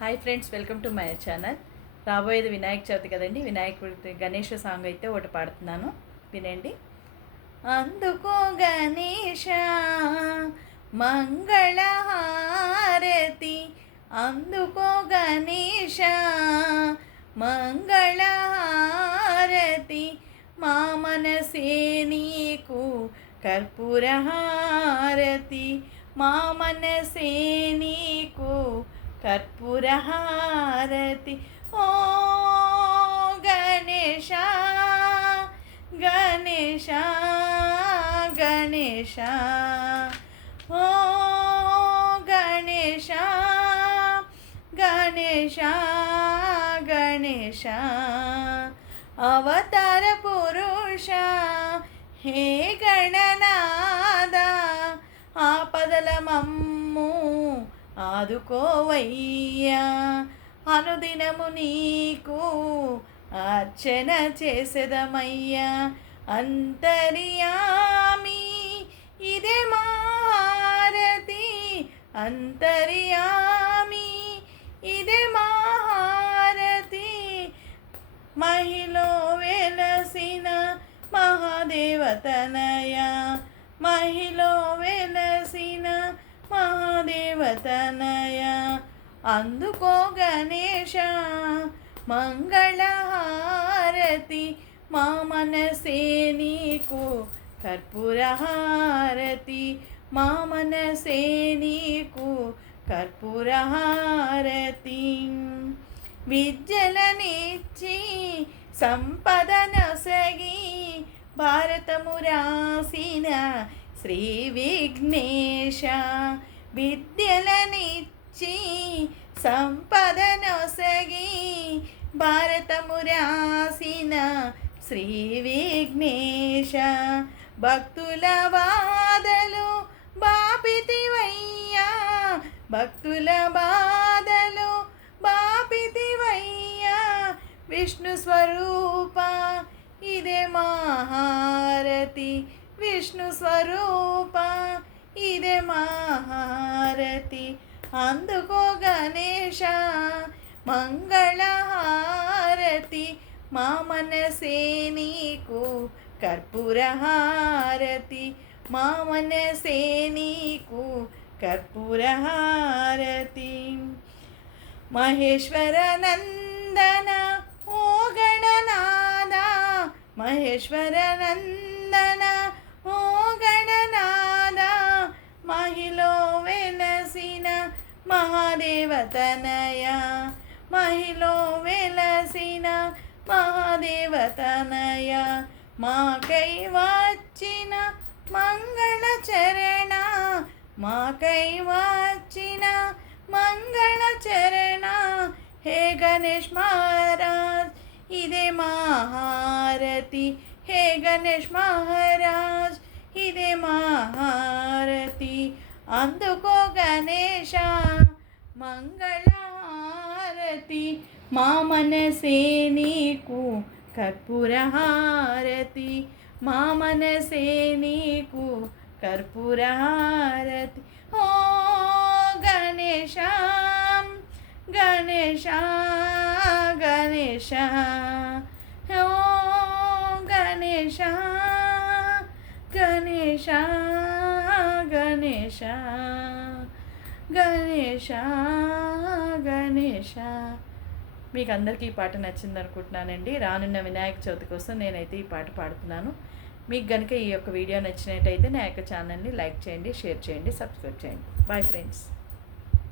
Hi friends, welcome to my channel. రాబోయేది వినాయక చవితి కదండి. వినాయకుడి గణేష సాంగ్ అయితే ఒకటి పాడుతున్నాను, వినండి. అందుకో గణేష మంగళహారతి, అందుకో గణేష మంగళహారతి, మా మనసే నీకు కర్పూరహారతి, మా మనసే నీకు కర్పూరహారతి. ఓ గణేశ గణేశ గణేశ, ఓ గణేశ గణేశ గణేశ, అవతార పురుష హే గణనాద, ఆపదల మమ్ము ఆదుకోవయ్యా, అనుదినము నీకు అర్చన చేసేదమయ్యా. అంతర్యామి ఇదే మా హారతి, అంతర్యామి ఇదే మా హారతి, మహిలో వెలసిన మహాదేవతనయ, మహిలో వెలసిన మహాదేవతనయ, అందుకో గణేశ మంగళహారతి, మా మనసే నీకు కర్పూరహారతి, మా మనసే నీకు కర్పూరహారతి. విద్యలనిచ్చి సంపదనొసగి భారతము రాసిన శ్రీ విఘ్నేశ, విద్యలనిచ్చి సంపదనొసగి భారతము రాసిన శ్రీ విఘ్నేశ, భక్తుల బాధలు బాపితివయ్యా, భక్తుల బాధలు బాపితివయ్యా, విష్ణు స్వరూప ఇదే మా హారతి, విష్ణు స్వరూప ఇదే మా హారతి, అందుకో గణేశ మంగళహారతి, మా మనసే నీకు కర్పూరహారతి, మా మనసే నీకు కర్పూరహారతి. మహేశ్వర నందన ఓ గణనాద, మహేశ్వర నందన ఓ గణనాద, మహిలో వెలసిన మహాదేవతనయ, మహిలో వెలసిన మహాదేవతనయ, మాకై వచ్చిన మంగళచరణ, మాకై వచ్చిన మంగళచరణ, హే గణేష్ మహారాజ్ ఇదే మా హారతి, హే గణేష్ మహారాజ్ ఇదే మా హారతి, అందుకో గణేశ మంగళహారతి, మా మనసే నీకు కర్పూరహారతి, మా మనసే నీకు కర్పూరహారతి. ఓ గణేశ గణేశ గణేశ, ఓ గణేశ గణేశ గణేశ గణేశ గణేశ. మీకు అందరికీ ఈ పాట నచ్చింది అనుకుంటున్నానండి. రానున్న వినాయక చవితి కోసం నేనైతే ఈ పాట పాడుతున్నాను. మీకు కనుక ఈ యొక్క వీడియో నచ్చినట్టయితే నా యొక్క ఛానల్ని లైక్ చేయండి, షేర్ చేయండి, సబ్స్క్రైబ్ చేయండి. Bye friends.